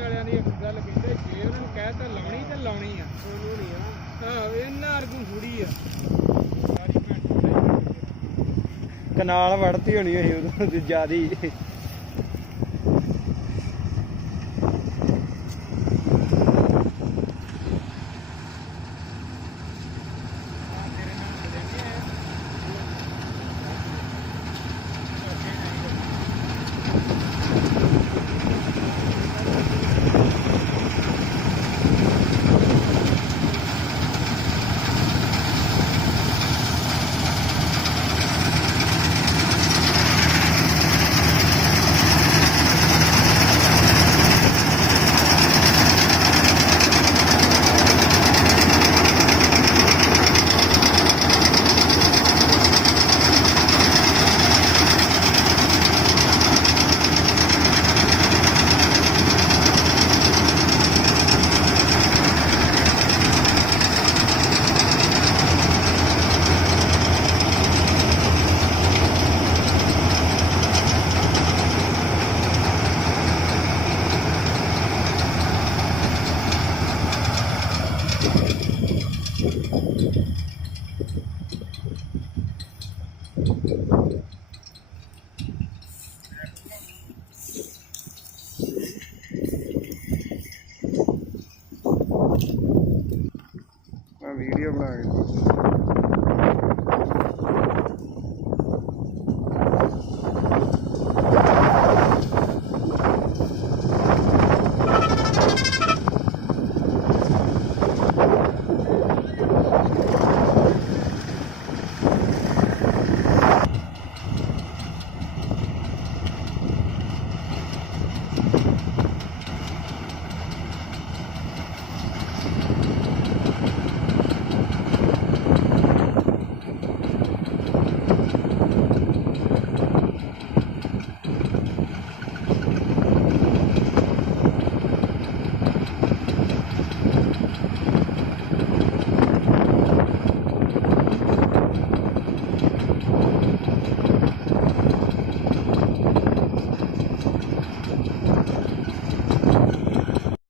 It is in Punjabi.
ਵਾਲਿਆਂ ਦੀ ਇੱਕ ਗੱਲ ਕਹਿੰਦੇ ਜੇ ਉਹਨਾਂ ਨੂੰ ਕਹਿ ਤਾ ਲਾਉਣੀ ਤੇ ਲਾਉਣੀ ਆ ਉਹਨੂੰ ਨਹੀਂ ਆ ਇਹਨਾਂ ਅਰਗੂ ਥੋੜੀ ਆ ਸਾਰੀ ਘੰਟੇ ਕਨਾਲ ਵੜਤੀ ਹੋਣੀ ਹੋਈ ਉਦੋਂ ਜਿਆਦੀ